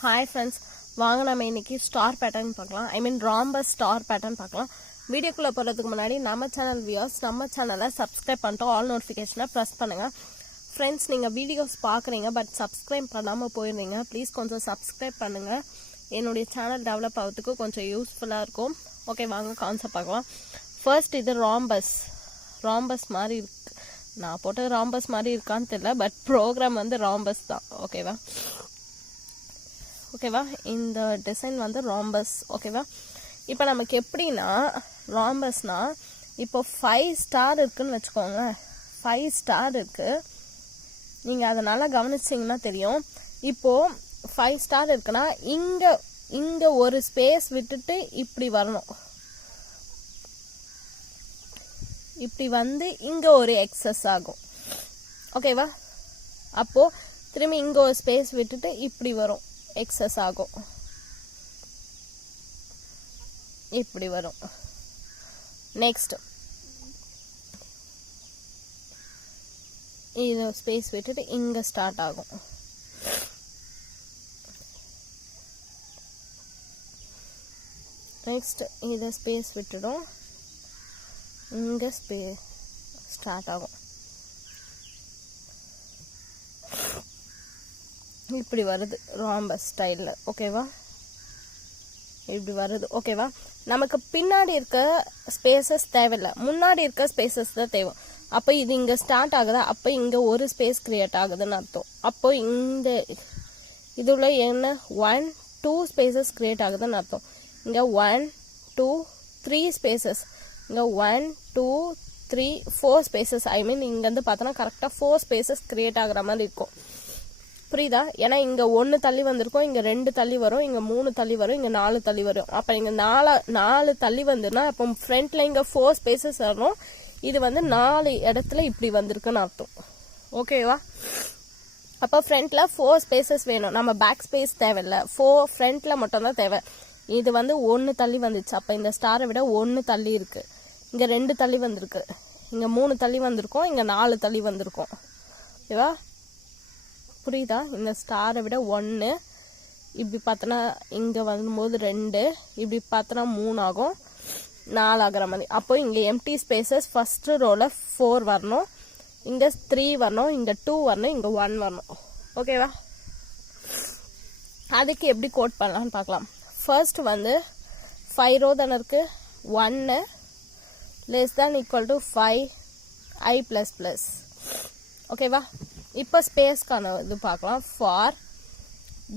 Hi friends, வாங்க நம்ம இன்னைக்கு ஸ்டார் பேட்டர்ன் பார்க்கலாம். ஐ மீன் ராம்பஸ் ஸ்டார் பேட்டர்ன் பார்க்கலாம். வீடியோக்குள்ளே போகிறதுக்கு முன்னாடி நம்ம சேனல் வியூவர்ஸ் நம்ம சேனலை சப்ஸ்கிரைப் பண்ணிட்டு ஆல் நோட்டிஃபிகேஷனை ப்ரெஸ் பண்ணுங்கள். ஃப்ரெண்ட்ஸ், நீங்கள் வீடியோஸ் பார்க்குறீங்க பட் சப்ஸ்கிரைப் பண்ணாமல் போயிருந்தீங்க, ப்ளீஸ் கொஞ்சம் சப்ஸ்கிரைப் பண்ணுங்கள். என்னுடைய சேனல் டெவலப் ஆகிறதுக்கு கொஞ்சம் யூஸ்ஃபுல்லாக இருக்கும். ஓகே, வாங்க கான்செப்ட் பார்க்கலாம். ஃபர்ஸ்ட் இது ராம்பஸ் மாதிரி இருக்கு. நான் போட்ட ராம்பஸ் மாதிரி இருக்கான்னு தெரியல, பட் ப்ரோக்ராம் வந்து ராம்பஸ் தான். ஓகேவா, இந்த டிசைன் வந்து ராம்பஸ். ஓகேவா, இப்போ நமக்கு எப்படின்னா ராம்பஸ்னா இப்போ 5 ஸ்டார் இருக்குன்னு வச்சுக்கோங்க. 5 ஸ்டார் இருக்கு, நீங்கள் அதை நல்லா கவனிச்சிங்கன்னா தெரியும். இப்போது 5 ஸ்டார் இருக்குன்னா இங்கே ஒரு ஸ்பேஸ் விட்டுட்டு இப்படி வரணும். இப்படி வந்து இங்கே ஒரு எக்ஸஸ் ஆகும். ஓகேவா, அப்போது திரும்பி இங்கே ஒரு ஸ்பேஸ் விட்டுட்டு இப்படி வரும், எக்ஸஸ் ஆகும், இப்படி வரும். நெக்ஸ்ட் இது ஸ்பேஸ் விட்டுட்டு இங்கே ஸ்டார்ட் ஆகும். நெக்ஸ்ட் இதை ஸ்பேஸ் விட்டுடும், இங்கே ஸ்டார்ட் ஆகும். இப்படி வருது ராம்பஸ் ஸ்டைலில். ஓகேவா, இப்படி வருது. ஓகேவா, நமக்கு பின்னாடி இருக்க ஸ்பேசஸ் தேவையில்லை, முன்னாடி இருக்க ஸ்பேசஸ் தான் தேவை. அப்போ இது இங்கே ஸ்டார்ட் ஆகுதா, அப்போ இங்கே ஒரு ஸ்பேஸ் கிரியேட் ஆகுதுன்னு அர்த்தம். அப்போ இந்த இதில் என்ன 1 2 ஸ்பேசஸ் கிரியேட் ஆகுதுன்னு அர்த்தம். இங்கே 1 2 3 ஸ்பேசஸ், இங்கே 1 2 3 4 ஸ்பேசஸ். ஐ மீன் இங்கேருந்து பார்த்தோன்னா கரெக்டாக 4 ஸ்பேசஸ் கிரியேட் ஆகுற மாதிரி இருக்கும். புரியுதா? ஏன்னா இங்கே 1 தள்ளி வந்திருக்கும், இங்கே 2 தள்ளி வரும், இங்கே 3 தள்ளி வரும், இங்கே 4 தள்ளி வரும். அப்போ இங்கே 4 தள்ளி வந்துன்னா அப்போ ஃப்ரண்ட்ல இங்கே 4 ஸ்பேசஸ் வரும். இது வந்து 4 இடத்துல இப்படி வந்திருக்குன்னு அர்த்தம். ஓகேவா, அப்போ ஃப்ரண்ட்ல 4 ஸ்பேசஸ் வேணும். நம்ம பேக் ஸ்பேஸ் தேவையில்லை, 4 ஃப்ரண்ட்ல மட்டும் தான் தேவை. இது வந்து 1 தள்ளி வந்துச்சு, அப்போ இந்த ஸ்டாரை விட 1 தள்ளி இருக்கு. இங்கே 2 தள்ளி வந்திருக்கு, இங்கே 3 தள்ளி வந்திருக்கும், இங்கே 4 தள்ளி வந்திருக்கும். ஓகேவா, புரியுதா? இந்த ஸ்டாரை விட 1, இப்படி பார்த்தோன்னா இங்கே வரும்போது 2, இப்படி பார்த்தோன்னா 3 ஆகும், 4 ஆகிற மாதிரி. அப்போ இங்கே எம்டி ஸ்பேசஸ் ஃபர்ஸ்ட் ரோவில் 4 வரணும், இங்கே 3 வரணும், இங்கே 2 வரணும், இங்கே 1 வரணும். ஓகேவா, அதுக்கு எப்படி கோட் பண்ணலான்னு பார்க்கலாம். ஃபர்ஸ்ட் வந்து 5 ரோ தானே இருக்கு, 1 less than equal to 5 i plus plus. ஓகேவா, இப்போ ஸ்பேஸ்க்கான இது பார்க்கலாம். For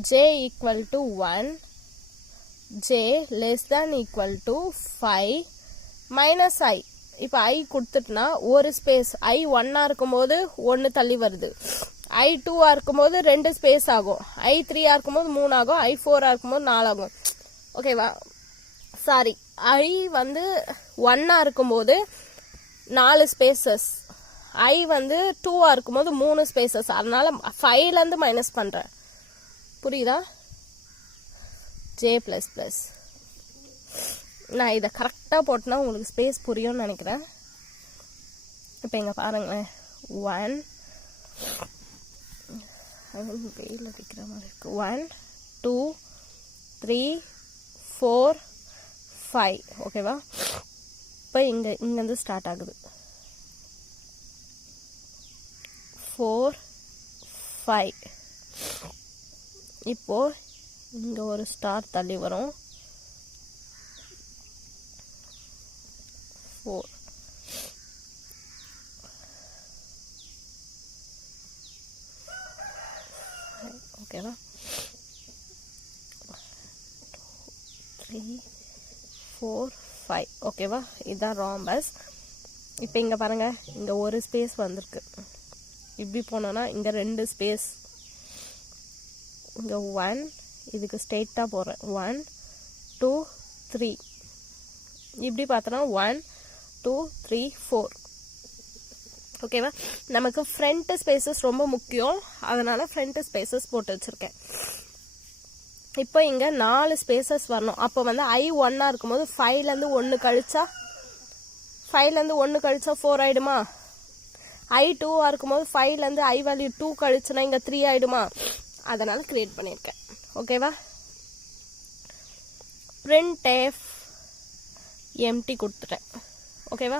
j equal to 1 j less than equal to 5 minus i. இப்போ i கொடுத்துட்டுனா ஒரு ஸ்பேஸ் i 1 இருக்கும்போது 1 தள்ளி வருது, i 2 இருக்கும்போது 2 ஸ்பேஸ் ஆகும், i 3 இருக்கும்போது 3 ஆகும், i 4 இருக்கும்போது 4 ஆகும். ஓகேவா, சாரி, i வந்து 1 இருக்கும்போது 4 ஸ்பேசஸ், i வந்து 2 இருக்கும்போது 3 ஸ்பேசஸ். அதனால 5லேருந்து மைனஸ் பண்ணுறேன். புரியுதா? j plus plus. நான் இதை கரெக்டாக போட்டேன்னா உங்களுக்கு ஸ்பேஸ் புரியும்னு நினைக்கிறேன். இப்போ இங்கே பாருங்களேன், 1 வெயில் அடிக்கிற மாதிரி இருக்கு, 1 2 3 4 5. ஓகேவா, இப்போ இங்கேருந்து ஸ்டார்ட் ஆகுது 4 5. இப்போ இங்கே ஒரு ஸ்டார் தள்ளி வரும் 4. ஓகேவா, 3 4 5. ஓகேவா, இதுதான் ராம்பஸ். இப்போ இங்கே பாருங்க, இங்கே ஒரு ஸ்பேஸ் வந்திருக்கு, இப்படி போனோன்னா இங்கே 2 ஸ்பேஸ், இங்கே 1, இதுக்கு ஸ்ட்ரெயிட்டாக போகிறேன் 1 2 3. இப்படி பார்த்தோன்னா 1 2 3 4. ஓகேவா, நமக்கு ஃப்ரண்ட் ஸ்பேசஸ் ரொம்ப முக்கியம், அதனால ஃப்ரண்ட் ஸ்பேசஸ் போட்டு வச்சுருக்கேன். இப்போ இங்கே 4 ஸ்பேசஸ் வரணும். அப்போ வந்து i 1 இருக்கும்போது 5லேருந்து 1 கழிச்சா 4 ஆயிடுமா? i 2 இருக்கும்போது 5லேருந்து i வேல்யூ 2 கழிச்சுனா இங்கே 3 ஆயிடுமா? அதனால கிரியேட் பண்ணியிருக்கேன். ஓகேவா printf empty கொடுத்துட்டேன் ஓகேவா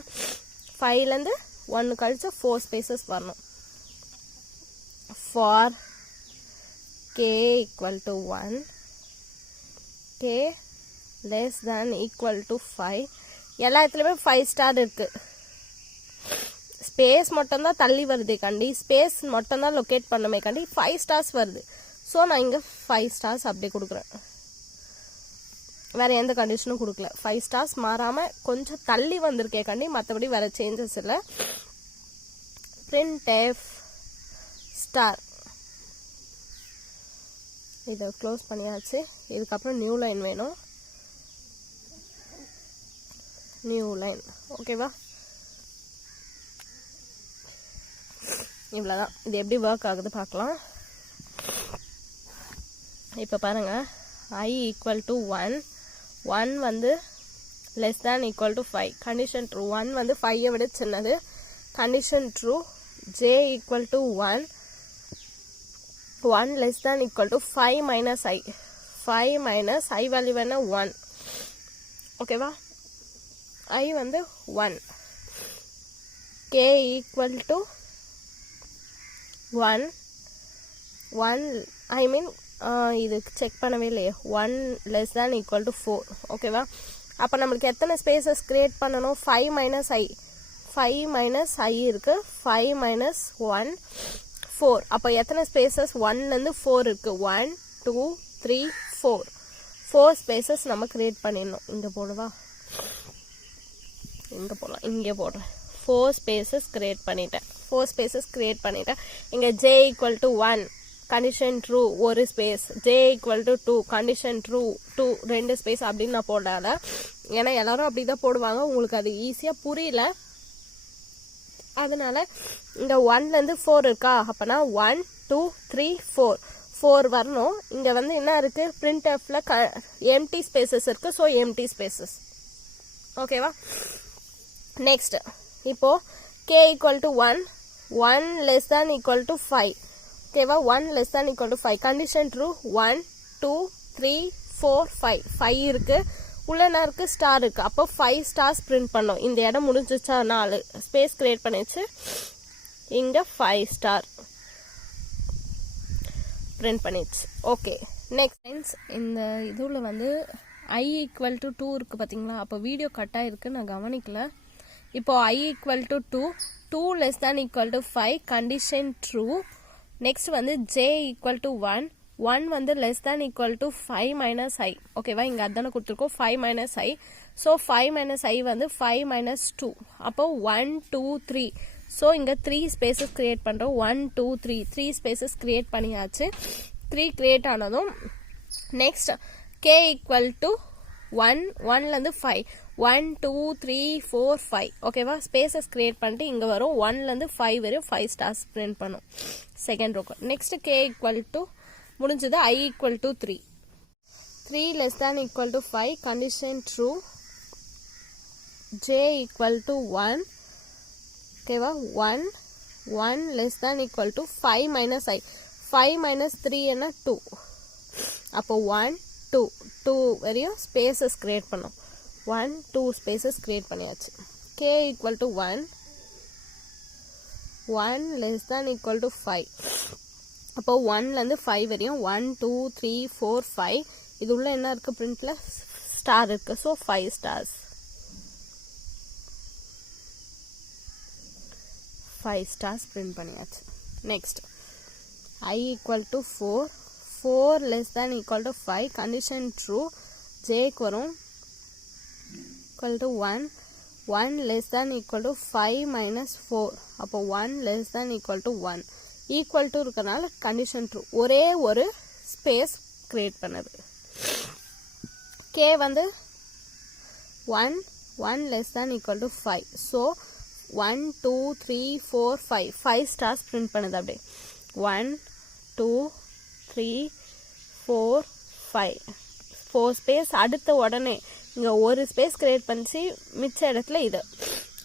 5ல இருந்து 1 கழிச்சு 4 ஸ்பேसेस வரணும் for k equal to 1 k less than equal to 5 எல்லா இடத்துலயுமே 5 ஸ்டார் இருக்கு ஸ்பேஸ் மட்டும் தான் தள்ளி வருதே கண்டி ஸ்பேஸ் மட்டும் தான் லொகேட் பண்ணமே கண்டி 5 ஸ்டார்ஸ் வருது சோ நான் இங்க 5 ஸ்டார்ஸ் அப்படியே கொடுக்கிறேன் வேற எந்த கண்டிஷனும் கொடுக்கல 5 ஸ்டார்ஸ் மாறாம கொஞ்சம் தள்ளி வந்திருக்கே கண்டி மத்தபடி வேற சேஞ்சஸ் இல்ல printf star இத க்ளோஸ் பண்ணியாச்சு இதுக்கு அப்புறம் நியூ லைன் வேணும் நியூ லைன் ஓகேவா இவ்வளவுதான் இது எப்படி வர்க் ஆகுது பார்க்கலாம் இப்போ பாருங்க I equal to 1 1 வந்து less than equal to 5 condition true 1 வந்து 5 விட சின்னது condition true j equal to 1 1 less than equal to 5 minus I 5 minus I value என்ன 1 ஓகேவா I வந்து 1 k equal to 1 1 I mean இது செக் பண்ணவே இல்லையே 1 less than equal to 4 ஓகேவா அப்ப நமக்கு எத்தனை ஸ்பேसेस கிரியேட் பண்ணனும் 5 minus I இருக்கு 5 minus 1 4 அப்ப எத்தனை ஸ்பேसेस 1 ல இருந்து 4 இருக்கு 1 2 3 4 4 ஸ்பேसेस நம்ம கிரியேட் பண்ணிடணும் இங்க போடுவா இங்க போலாம் இங்க போடுறேன் 4 ஸ்பேसेस கிரியேட் பண்ணிட்டேன் 4 ஸ்பேसेस கிரியேட் பண்ணிட்டேன் இங்க j equal to 1 condition true ஒரு space j equal to 2 condition true 2 ரெண்டு ஸ்பேஸ் அப்படினு நான் போடல ஏனா எல்லாரும் அப்படி தான் போடுவாங்க உங்களுக்கு அது ஈஸியா புரியல அதனால இங்க 1 ல இருந்து 4 இருக்கா அப்பனா 1 2 3 4 4 வரணும் இங்க வந்து என்ன இருக்கு printf ல empty spaces இருக்கு சோ empty spaces ஓகேவா நெக்ஸ்ட் இப்போ k equal to 1 1 less than equal to 5 ஓகேவா 1 less than equal to 5 condition true 1 2 3 4 5 5 இருக்கு உள்ள என்ன இருக்கு ஸ்டார் இருக்கு அப்ப 5 ஸ்டார்ஸ் பிரிண்ட் பண்ணோம் இந்த இடம் முடிஞ்சிச்சா 4 ஸ்பேஸ் கிரியேட் பண்ணிச்சு இங்க 5 ஸ்டார் பிரிண்ட் பண்ணிச்சு ஓகே நெக்ஸ்ட் ஃப்ரெண்ட்ஸ் இந்த இதுல வந்து I equal to 2 இருக்கு பாத்தீங்களா அப்ப வீடியோ கட் ஆயிருக்கு நான் கவனிக்கல இப்போ I equal to 2 less than equal to 5 condition true next வந்து j equal to 1 வந்து less than equal to 5 minus I ஓகேவா இங்க அதான கொடுத்திருக்கோம் 5 minus I so 5 minus I வந்து 5 minus 2 அப்போ 1 2 3 சோ இங்க 3 ஸ்பேसेस கிரியேட் பண்றோம் 1 2 3 ஸ்பேसेस கிரியேட் பண்ணியாச்சு 3 கிரியேட் ஆனதும் நெக்ஸ்ட் k equal to 1 ல இருந்து 5 1 2 3 4 5 ஓகேவா ஸ்பேसेस கிரியேட் பண்ணிட்டு இங்க வரும் 1 ல இருந்து 5 வரை 5 ஸ்டார்ஸ் பிரிண்ட் பண்ணும் second rohu next k equal to முடிஞ்சது I equal to 3 less than equal to 5 condition true j equal to 1 ஓகேவா 1 less than equal to 5 minus I 5 minus 3 என்ன 2 அப்போ 1 2 வரையும் ஸ்பேसेस கிரியேட் பண்ணோம் 1 2 ஸ்பேसेस கிரியேட் பண்ணியாச்சு k equal to 1 less than equal to 5 அப்போ 1 ல இருந்து 5 வரையும் 1 2 3 4 5 இது உள்ள என்ன இருக்கு பிரிண்ட்ல ஸ்டார் இருக்கு சோ 5 ஸ்டார்ஸ் 5 ஸ்டார்ஸ் பிரிண்ட் பண்ணியாச்சு next I equal to 4 less than equal to 5 condition true j க்கு வரும் equal to 1 less than equal to 5 minus 4 அப்போ 1 less than equal to 1 equal to இருக்கனால condition true ஒரே ஒரு space create பண்ணுது k வந்து 1 less than equal to 5 so 1 2 3 4 5 stars print பண்ணுது அப்படியே 1 2 3 4 5 4 ஸ்பேஸ் அடுத்த உடனே இங்க ஒரு ஸ்பேஸ் கிரியேட் பண்ணி மிச்ச இடத்துல இது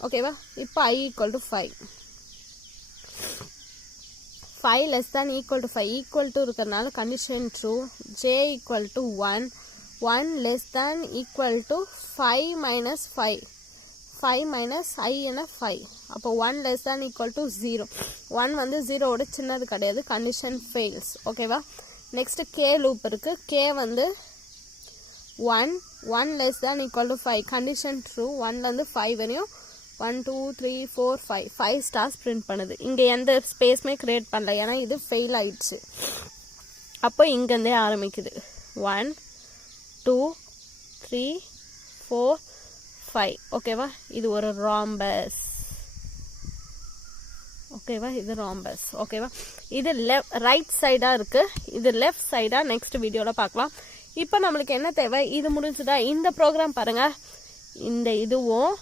ஓகேவா இப்போ I equal to 5 5 less than equal to 5 equal to இருக்கிறதுனால condition true. J equal to 1 1 less than equal to 5 minus 5 5 minus I என்ன 5 அப்போ 1 less than equal to 0 1 வந்து 0 ஓட சின்னது கிடையாது condition fails ஓகேவா next k loop இருக்கு k வந்து 1 less than equal to 5 condition true 1 ல இருந்து 5 வரையும் 1 2 3 4 5 stars print பண்ணுது இங்க எந்த ஸ்பேஸ்மே கிரியேட் பண்ணல ஏனா இது ஃபெயில் ஆயிடுச்சு அப்போ இங்க இருந்தே ஆரம்பிக்குது 1 2 3 4 5 ஓகேவா இது ஒரு rhombus ஓகேவா இது rhombus ஓகேவா இது ரைட் சைடா இருக்கு இது லெஃப்ட் சைடா நெக்ஸ்ட் வீடியோல பார்க்கலாம் இப்போ நமக்கு என்ன தேவை இது முடிஞ்சதா இந்த ப்ரோகிராம் பாருங்க இந்த இதுவும்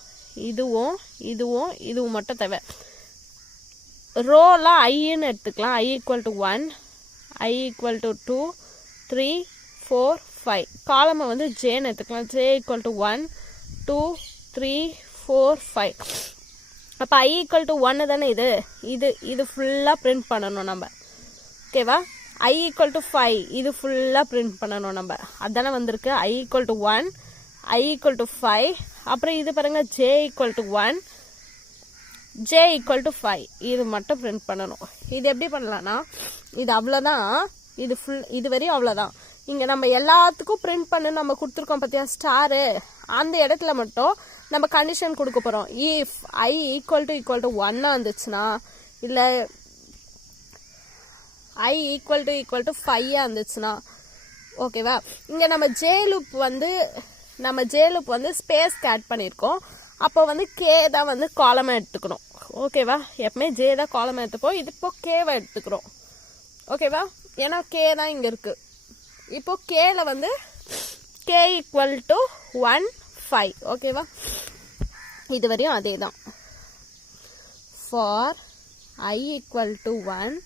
மட்டும் தேவை ரோல I ன்னு எடுத்துக்கலாம் I equal to 1 I equal to 2 3 4 5 காலமை வந்து J ன்னு எடுத்துக்கலாம் J equal to 1 2 3 4 5 அப்ப I equal to 1 தானே இது ஃபுல்லா பிரிண்ட் பண்ணனும் நம்ம ஓகேவா I equal to 5 இது ஃபுல்லா பிரிண்ட் பண்ணனும் நம்ம அதானே வந்திருக்கு I equal to 1 I equal to 5 அப்புறம் இது பாருங்க J equal to 1 J equal to 5 இது மட்டும் பிரிண்ட் பண்ணனும் இது எப்படி பண்ணலாம்னா இது அவ்வளவுதான் இது வரையும் அவ்வளவுதான் இங்க நம்ம எல்லாத்துக்கும் பிரிண்ட் பண்ணி நம்ம கொடுத்திருக்கோம் பாத்தியா ஸ்டார் அந்த இடத்துல மட்டும் நம்ம கண்டிஷன் கொடுக்க போறோம் if I equal to 1 வந்துச்சுனா இல்ல I equal to 5 வந்துச்சுனா ஓகேவா இங்க நம்ம j loop வந்து ஸ்பேஸ் ஆட் பண்ணிருக்கோம் அப்போ வந்து k தான் வந்து காலம் எடுத்துக்கணும் ஓகேவா எப்பமே j தான் காலம் எடுத்துப்போம் இது இப்போ k வை எடுத்துக்கறோம் ஓகேவா ஏனா k தான் இங்க இருக்கு இப்போ k ல வந்து k equal to 1 5 ஓகேவா இது வரையும் அதேதான் for I equal to 1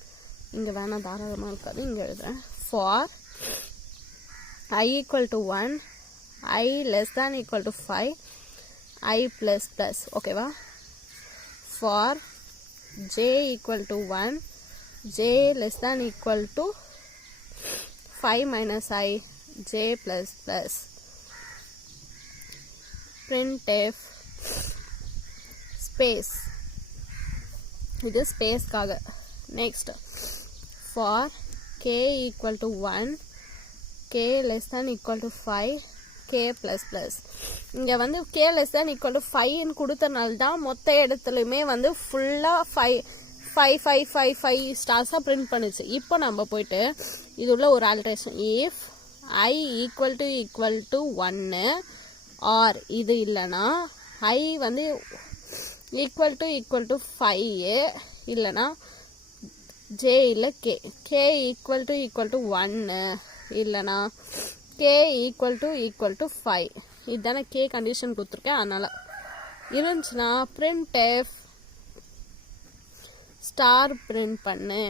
இங்க வேணா தாராளமா இருக்காது இங்க எழுதுறேன் for I equal to 1 I less than equal to 5 I plus plus ஓகேவா for J equal to 1 J less than equal to 5 minus I J plus plus printf space இது ஸ்பேஸ்க்காக next for k equal to 1 k less than equal to 5 k plus plus இங்க வந்து k less than equal to 5 ன்னு கொடுத்தனால தான் மொத்த இடத்துலயுமே வந்து ஃபுல்லா 5 ஸ்டார்ஸா பிரிண்ட் பண்ணுச்சு இப்போ நம்ம போய்ட்டு இதுல ஒரு alteration if I equal to 1 or இது இல்லனா I வந்து equal to 5 இல்லனா J இல்ல K equal to 1 இல்லனா K equal to 5 இதான K கண்டிஷன் கொடுத்திருக்கேன் அதனால இருந்துச்சுனா printf ஸ்டார் பிரிண்ட் பண்ணு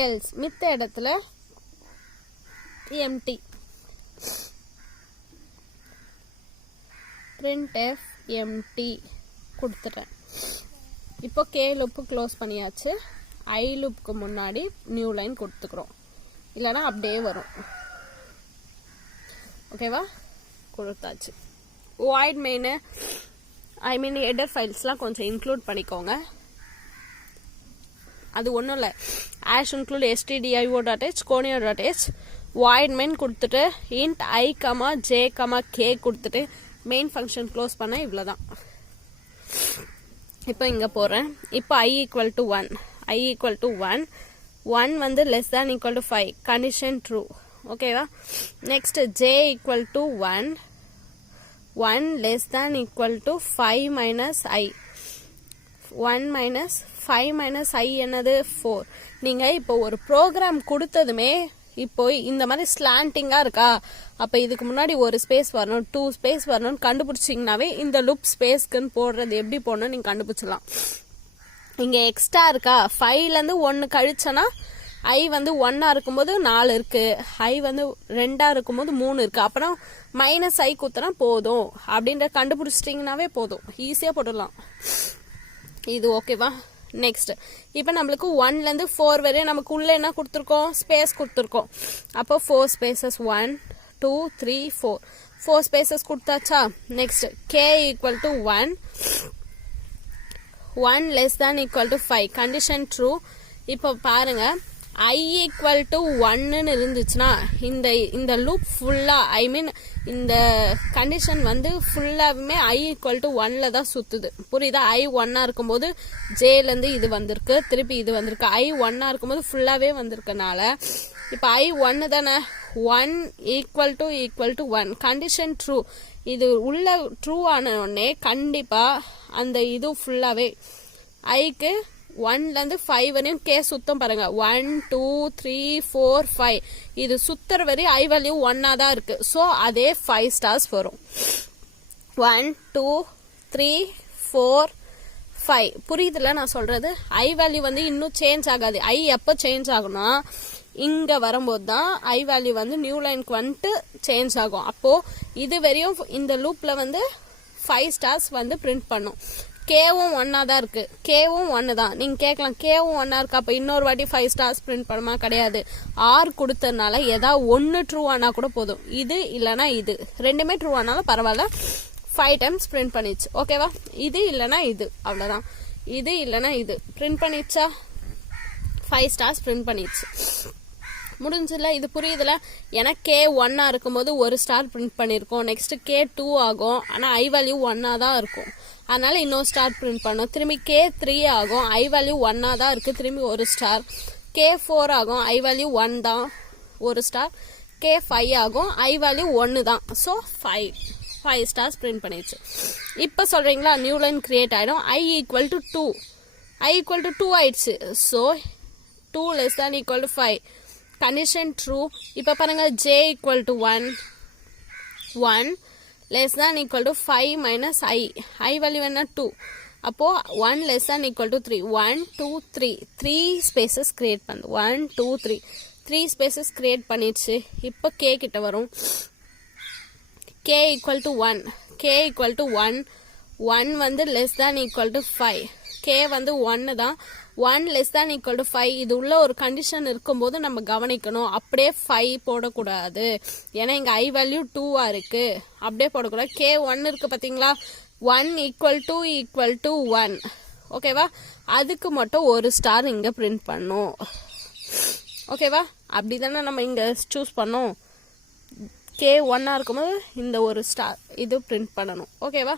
else மித்த இடத்துல empty printf empty கொடுத்துட்டேன் இப்போ k லூப் க்ளோஸ் பண்ணியாச்சு I லூப்க்கு முன்னாடி நியூ லைன் கொடுத்துக்கிறோம் இல்லனா அப்படியே வரும் ஓகேவா கொடுத்தாச்சு void main I mean header filesலாம் கொஞ்சம் இன்க்ளூட் பண்ணிக்கோங்க அது ஒண்ணும் இல்ல as include stdio.h conio.h void main கொடுத்துட்டு int I, j, k கொடுத்துட்டு main function க்ளோஸ் பண்ண இவ்வளவுதான் இப்போ இங்க போறேன் இப்போ I equal to 1 வந்து less than equal to 5 condition true ஓகேவா next j equal to 1 less than equal to 5 minus I 1 minus 5 minus I என்னது 4 நீங்க இப்போ ஒரு ப்ரோக்ராம் கொடுத்ததுமே இப்போ இந்த மாதிரி ஸ்லாண்டிங்கா இருக்கா அப்ப இதுக்கு முன்னாடி ஒரு ஸ்பேஸ் வரணும் 2 ஸ்பேஸ் வரணும் கண்டுபிடிச்சீங்கனாவே இந்த லூப் ஸ்பேஸ்க்குன்னு போடுறது எப்படி போடணும் நீங்க கண்டுபிடிச்சலாம் இங்க எக்ஸ்ட்ரா இருக்கா 5 ல இருந்து 1 கழிச்சனா I வந்து 1 இருக்கும்போது 4 இருக்கு I வந்து 2 இருக்கும்போது 3 இருக்கு அப்புறம் மைனஸ் I குத்துனா போதும் அப்படின்ற கண்டுபிடிச்சிட்டீங்கனாவே போதும் ஈஸியா போடலாம் இது ஓகேவா நெக்ஸ்ட் இப்போ நம்மளுக்கு 1லேருந்து 4 வரையும் நமக்கு உள்ள என்ன கொடுத்துருக்கோம், ஸ்பேஸ் கொடுத்துருக்கோம். அப்போ 4 ஸ்பேசஸ் 1 2 3 4 ஸ்பேசஸ் கொடுத்தாச்சா. Next k equal to 1 less than equal to 5 condition true. இப்போ பாருங்க I ஈக்குவல் டு 1ன்னு இருந்துச்சுன்னா இந்த லூப் ஃபுல்லா ஐ மீன் இந்த கண்டிஷன் வந்து ஃபுல்லாவுமே I ஈக்குவல் டு 1ல தான் சுத்துது. புரியுதா? I 1ஆ இருக்கும்போது ஜேலேருந்து இது வந்திருக்கு, திருப்பி இது வந்திருக்கு. I 1ஆ இருக்கும்போது ஃபுல்லாவே வந்திருக்கனால இப்போ I 1 தானே, 1 ஈக்குவல் டு 1 கண்டிஷன் ட்ரூ. இது உள்ள ட்ரூ ஆன உடனே கண்டிப்பா அந்த இது ஃபுல்லாவே ஐக்கு 1லேருந்து 5 வரையும் கே சுத்தம் பாருங்க. 1 2 3 4 5 இது சுத்தற வரை ஐ வேல்யூ 1ஆ தான் இருக்கு. ஸோ அதே 5 ஸ்டார்ஸ் வரும். 1 2 3 4 5 புரியுதுல நான் சொல்றது? ஐ வேல்யூ வந்து இன்னும் சேஞ்ச் ஆகாது. ஐ எப்போ சேஞ்ச் ஆகும்னா இங்க வரும்போது தான் ஐ வேல்யூ வந்து நியூ லைனுக்கு வந்துட்டு சேஞ்ச் ஆகும். அப்போ இது வரையும் இந்த லூப்ல வந்து 5 ஸ்டார்ஸ் வந்து பிரிண்ட் பண்ணும். கேவும் 1ஆ தான் இருக்கு, கேவும் 1 தான். நீங்க கேட்கலாம் கேவும் 1ஆ இருக்கு அப்ப இன்னொரு வாட்டி 5 ஸ்டார்ஸ் பிரிண்ட் பண்ணுமா? கிடையாது. ஆர் கொடுத்ததுனால ஏதாவது 1 ட்ரூ ஆனா கூட போதும். இது இல்லனா இது ரெண்டுமே ட்ரூ ஆனாலும் பரவாயில்ல, 5 டைம்ஸ் பிரிண்ட் பண்ணிச்சு. ஓகேவா? இது இல்லனா இது அவ்வளவுதான். இது இல்லனா இது பிரிண்ட் பண்ணிச்சா, 5 ஸ்டார்ஸ் பிரிண்ட் பண்ணிச்சு. முடிஞ்சுல? இது புரியுதுல? ஏன்னா கே 1ஆ இருக்கும்போது ஒரு ஸ்டார் பிரிண்ட் பண்ணிருக்கோம். நெக்ஸ்ட் கே 2 ஆகும், ஆனா ஐ வேல்யூ 1ஆ தான் இருக்கும், அதனால இன்னொரு ஸ்டார் பிரிண்ட் பண்ணோம். திரும்பி கே 3 ஆகும், ஐ வேல்யூ 1ஆ தான் இருக்கு, திரும்பி ஒரு ஸ்டார். கே 4 ஆகும், ஐ வேல்யூ 1 தான், ஒரு ஸ்டார். கே 5 ஆகும், ஐ வேல்யூ 1 தான். ஸோ 5 ஸ்டார்ஸ் பிரிண்ட் பண்ணிடுச்சு. இப்போ சொல்றீங்களா நியூ லைன் கிரியேட் ஆயிடும். I equal to 2 I equal to 2 ஆயிடுச்சு. So 2 less than equal to 5 condition true. இப்போ பாருங்க j equal to 1 less than equal to 5 minus I value என்ன 2. அப்போ 1 less than equal to 3. 1 2 3 spaces create பண்ணு. 1 2 3 spaces create பண்ணிடுச்சு. இப்போ k கிட்ட வரும். k equal to 1 வந்து less than equal to 5. k வந்து 1 தான். 1 less than equal to 5 இது உள்ள ஒரு கண்டிஷன் இருக்கும்போது நம்ம கவனிக்கணும். அப்படியே 5 போடக்கூடாது, ஏன்னா இங்க ஐ வேல்யூ 2ஆ இருக்கு. அப்படியே போடக்கூடாது. கே 1 இருக்கு பாத்தீங்களா, 1 ஈக்குவல் டு 1. ஓகேவா? அதுக்கு மட்டும் ஒரு ஸ்டார் இங்க பிரிண்ட் பண்ணும். ஓகேவா? அப்படிதானே நம்ம இங்க சூஸ் பண்ணோம். கே 1ஆ இருக்கும்போது இந்த ஒரு ஸ்டார் இது பிரிண்ட் பண்ணணும். ஓகேவா?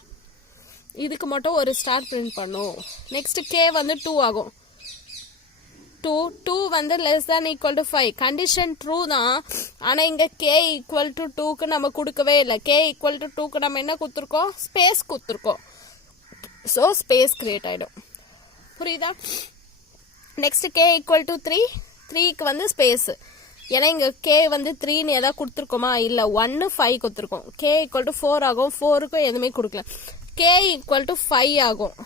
இதுக்கு மட்டும் ஒரு ஸ்டார் பிரிண்ட் பண்ணும். நெக்ஸ்ட் கே வந்து 2 ஆகும். 2 வந்து less than equal to 5 condition true தான். ஆனா இங்க k ஈக்குவல் டு 2க்கு நம்ம கொடுக்கவே இல்லை. k ஈக்குவல் டு 2க்கு நம்ம என்ன கொடுத்துருக்கோம், ஸ்பேஸ் கொடுத்துருக்கோம். ஸோ ஸ்பேஸ் கிரியேட் ஆயிடும். புரியுதா? நெக்ஸ்ட் k ஈக்குவல் டு 3க்கு வந்து ஸ்பேஸ். ஏன்னா இங்க k வந்து 3ன்னு ஏதாவது கொடுத்துருக்கோமா? இல்ல 1 5 கொடுத்துருக்கோம். k ஈக்குவல் டு 4 ஆகும், 4க்கும் எதுவுமே கொடுக்கல. k ஈக்குவல் டு 5 ஆகும்.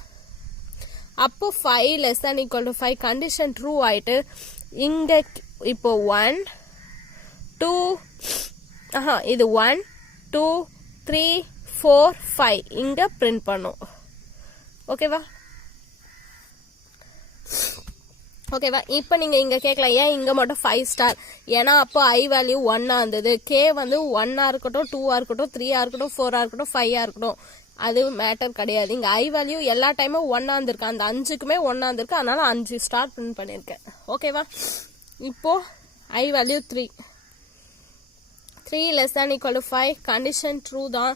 அப்போ 5 less than equal to 5 condition true ஆயிட்டு இங்க இப்போ 1 2 இது 1 2 3 4 5 இங்க பிரிண்ட் பண்ணும். ஓகேவா? இப்போ நீங்க இங்க கேட்கலாம் ஏன் இங்க மட்டும் 5 ஸ்டார்? ஏன்னா அப்போ ஐ வேல்யூ 1ஆ இருந்தது. கே வந்து 1ஆ இருக்கட்டும், 2ஆ இருக்கட்டும், 3ஆ இருக்கட்டும், 4ஆ இருக்கட்டும், 5ஆ இருக்கட்டும், அது மேட்டர் கிடையாது. இங்க ஐ வேல்யூ எல்லா டைமும் 1ஆ இருந்திருக்கு, அந்த 5க்குமே 1ஆ இருந்திருக்கு, அதனால 5 ஸ்டார் பிரிண்ட் பண்ணிருக்கேன். ஓகேவா? இப்போ ஐ value 3 less than equal to 5 condition true தான்.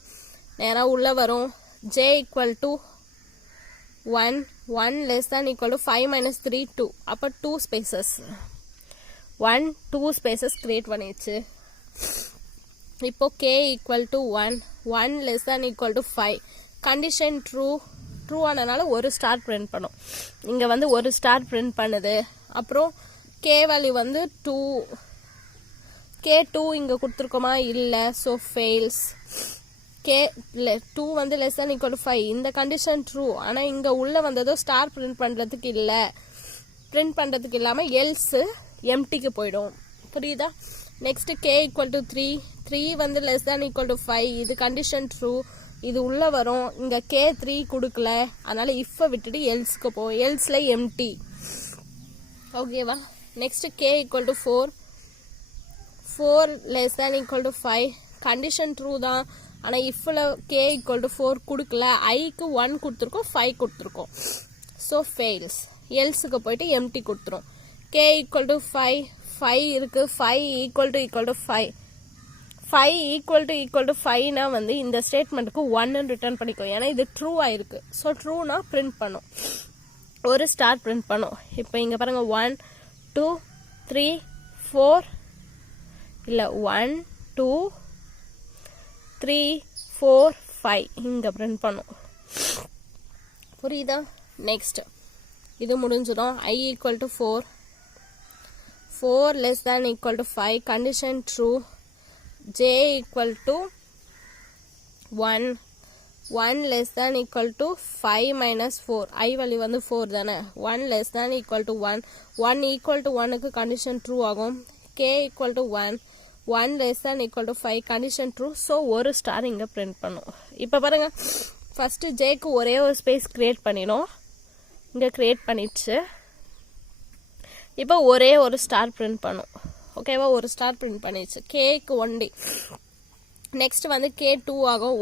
நேரா உள்ள வரும். j equal to 1 less than equal to 5 minus 3 2. அப்போ 2 ஸ்பேசஸ் 1 2 ஸ்பேசஸ் கிரியேட் பண்ணிடுச்சு. இப்போ k equal to 1 less than equal to 5 condition true ஆனனால ஒரு ஸ்டார் பிரிண்ட் பண்ணும். இங்க வந்து ஒரு ஸ்டார் பிரிண்ட் பண்ணுது. அப்புறம் k வேல்யூ வந்து 2, k 2 இங்க கொடுத்துருக்கோமா? இல்ல, ஸோ ஃபெயில்ஸ். k 2 வந்து லெஸ் தேன் ஈக்குவல் டு 5 இந்த கண்டிஷன் ட்ரூ. ஆனா இங்க உள்ள வந்ததோ ஸ்டார் பிரிண்ட் பண்றதுக்கு இல்ல, பிரிண்ட் பண்றதுக்கு இல்லாம எல்ஸ் எம்டிக்கு போயிடும். புரியுதா? நெக்ஸ்ட் k ஈக்குவல் டு 3 வந்து லெஸ் தேன் ஈக்குவல் டு 5 இது கண்டிஷன் ட்ரூ. இது உள்ள வரும். இங்க K3 கொடுக்கல, அதனால if விட்டுட்டு elseக்கு போ. elseல empty. ஓகேவா? Next K equal to 4. 4 less than equal to 5. Condition true தான். ஆனால் இஃப்ல K equal to 4 கொடுக்கல, ஐக்கு 1 கொடுத்துருக்கோம், 5 கொடுத்துருக்கோம். So fails. எல்ஸுக்கு போயிட்டு எம்டி கொடுத்துரும். K equal to 5. 5 இருக்கு. 5 equal to 5. 5 equal to 5னா வந்து இந்த ஸ்டேட்மெண்ட்டுக்கு 1 ரிட்டர்ன் பண்ணிக்கும். ஏன்னா இது ட்ரூ ஆயிருக்கு. ஸோ ட்ரூனா பிரிண்ட் பண்ணும், ஒரு ஸ்டார் பிரிண்ட் பண்ணும். இப்போ இங்கே பாருங்க 1 2 3 4 இல்லை 1 2 3 4 5 இங்கே பிரிண்ட் பண்ணும். புரியுதா? நெக்ஸ்ட் இது முடிஞ்சிடும். I equal to 4. 4 less than equal to 5. Condition true. J equal to 1. 1 less than equal to 5 minus 4. I value வந்து 4 தானே. 1 less than equal to 1. 1 equal to 1க்கு condition true ஆகும். K equal to 1. 1 less than equal to 5. condition true. So ஒரு star இங்கே print பண்ணும். இப்போ பாருங்க, first ஜேக்கு ஒரே ஒரு ஸ்பேஸ் கிரியேட் பண்ணிடும். இங்கே கிரியேட் பண்ணிடுச்சு. இப்போ ஒரே ஒரு ஸ்டார் பிரிண்ட் பண்ணும். ஓகேவா? ஒரு ஸ்டார் பிரிண்ட் பண்ணிடுச்சு. கேக்கு 1D. நெக்ஸ்ட் வந்து K2 ஆகும்.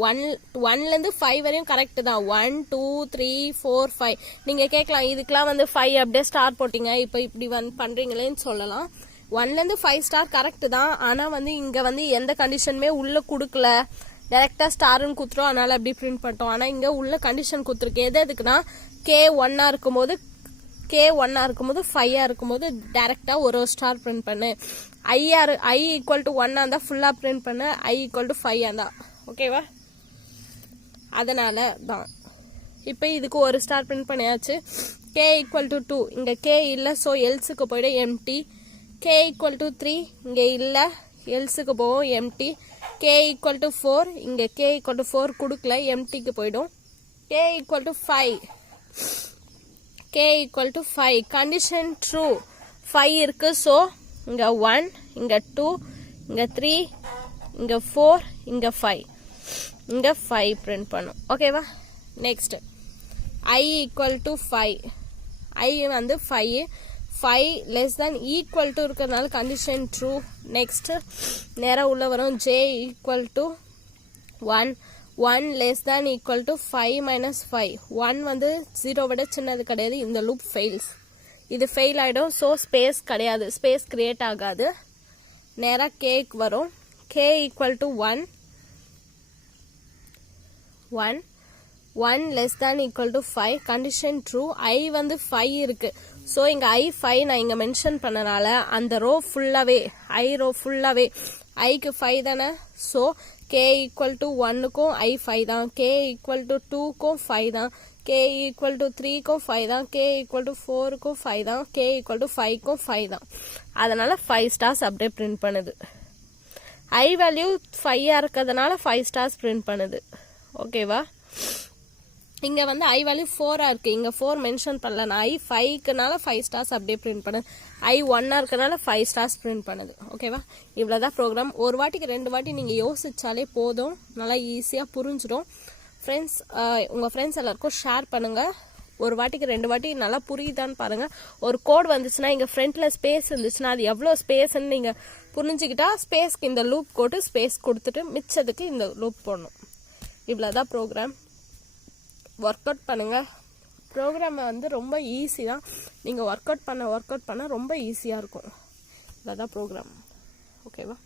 1லேருந்து 5 வரையும் கரெக்ட் தான். 1 2 3 4 5. நீங்கள் கேட்கலாம், இதுக்கெலாம் வந்து 5 அப்படியே ஸ்டார் போட்டிங்க, இப்போ இப்படி வந்து பண்ணுறீங்களேன்னு சொல்லலாம். 1லேருந்து 5 ஸ்டார் கரெக்ட் தான். ஆனால் வந்து இங்கே வந்து எந்த கண்டிஷனுமே உள்ளே கொடுக்கல, டைரெக்டாக ஸ்டாருன்னு கொடுத்துரும், அதனால் அப்படி பிரிண்ட் பண்ணிட்டோம். ஆனால் இங்கே உள்ள கண்டிஷன் கொடுத்துருக்கு. எது எதுக்குன்னா K1 இருக்கும்போது 5 இருக்கும்போது டைரெக்டாக ஒரு ஸ்டார் பிரிண்ட் பண்ணு. I equal to 1 இருந்தால் ஃபுல்லாக பிரிண்ட் பண்ணு. I equal to 5 இருந்தால். ஓகேவா? அதனால தான் இப்போ இதுக்கு ஒரு ஸ்டார் பிரிண்ட் பண்ணியாச்சு. K equal to 2. இங்கே K இல்லை, ஸோ எல்ஸுக்கு போய்ட்டு எம்டி. K equal to 3. இங்கே இல்லை, எல்ஸுக்கு போகும் எம்டி. K equal to 4. இங்கே K equal to 4 கொடுக்கல, எம்டிக்கு போயிடும். K equal to 5. K equal to 5. condition true. 5 இருக்கு. ஸோ இங்கே 1, இங்கே 2, இங்கே 3, இங்கே 4, இங்கே 5. இங்கே 5 பிரிண்ட் பண்ணும். ஓகேவா? Next I equal to 5. I வந்து 5. 5 less than equal to இருக்கிறதுனால கண்டிஷன் ட்ரூ. நெக்ஸ்ட் நேராக உள்ள வரும். J equal to 1. 1 less than equal to 5 minus 5. 1 வந்து 0 விட சின்னது கிடையாது. இந்த லூப் ஃபெயில்ஸ். இது ஃபெயில் ஆகிடும். ஸோ ஸ்பேஸ் கிடையாது, ஸ்பேஸ் கிரியேட் ஆகாது. நேராக கேக்கு வரும். K equal to 1. 1 less than equal to 5. Condition true. I வந்து 5 இருக்கு. ஸோ இங்கே I 5 நான் இங்கே மென்ஷன் பண்ணனால அந்த ரோ ஃபுல்லாகவே, I ரோ ஃபுல்லாகவே ஐக்கு 5 தானே. So K equal to 1க்கும் I 5 தான். K equal to 2க்கும் 5 தான். K equal to 3க்கும் 5 தான். K equal to 4க்கும் 5 தான். K equal to 5க்கும் 5 தான். அதனால 5 ஸ்டார்ஸ் அப்படியே பிரிண்ட் பண்ணுது. I வேல்யூ 5 இருக்கிறதுனால 5 ஸ்டார்ஸ் பிரிண்ட் பண்ணுது. ஓகேவா? இங்கே வந்து I வேல்யூ 4 இருக்கு. இங்கே 4 மென்ஷன் பண்ணல. நான் I 5க்குனால 5 ஸ்டார்ஸ் அப்படியே பிரிண்ட் பண்ணுது. I 1 இருக்கனால 5 ஸ்டார்ஸ் பிரிண்ட் பண்ணுது. ஓகேவா? இவ்வளோதான் ப்ரோக்ராம். ஒரு வாட்டிக்கு 2 வாட்டி நீங்கள் யோசிச்சாலே போதும், நல்லா ஈஸியாக புரிஞ்சிடும். ஃப்ரெண்ட்ஸ், உங்கள் ஃப்ரெண்ட்ஸ் எல்லாருக்கும் ஷேர் பண்ணுங்கள். ஒரு வாட்டிக்கு 2 வாட்டி நல்லா புரியுதான்னு பாருங்கள். ஒரு கோட் வந்துச்சுன்னா இங்கே ஃப்ரண்ட்டில் ஸ்பேஸ் இருந்துச்சுன்னா அது எவ்வளோ ஸ்பேஸ்ன்னு நீங்கள் புரிஞ்சுக்கிட்டா ஸ்பேஸ்க்கு இந்த லூப் போட்டு ஸ்பேஸ் கொடுத்துட்டு மிச்சதுக்கு இந்த லூப் போடணும். இவ்வளோதான் ப்ரோக்ராம். ஒர்க் அவுட் பண்ணுங்கள். ப்ரோக்ராமை வந்து ரொம்ப ஈஸி தான். நீங்கள் ஒர்க் அவுட் பண்ண ரொம்ப ஈஸியாக இருக்கும். இவ்வளோதான் ப்ரோக்ராம். ஓகேவா?